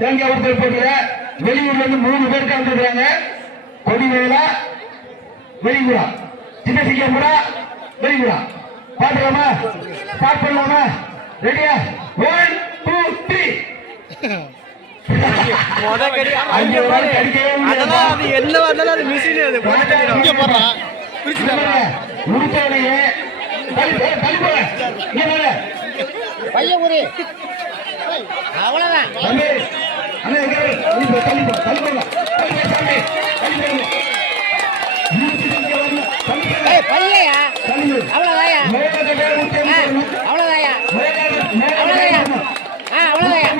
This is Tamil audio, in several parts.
தேங்காய் உறுத்தல் போட்டியில வெளியூர்ல இருந்து 3 பேர் கலந்துக்கிறாங்க. கொடிவேலா வெளியூரா, சின்ன சிங்கப்பூரா வெளியூரா. பாத்துக்கலாமா? ஸ்டார்ட் பண்ணலாமா? ரெடியா? 1 2 3. அவ்வளவுதான். பையா அவ்வளவுதாயா, அவ்வளவுதாயா, அவ்வளவுதாயா, அவ்வளவுதாயா.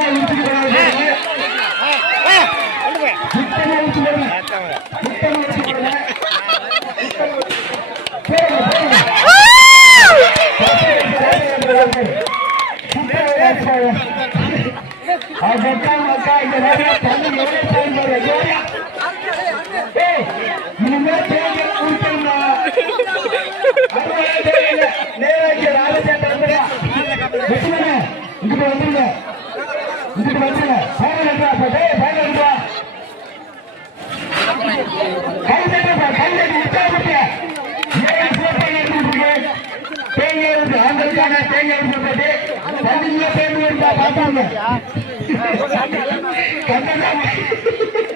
தேங்காய்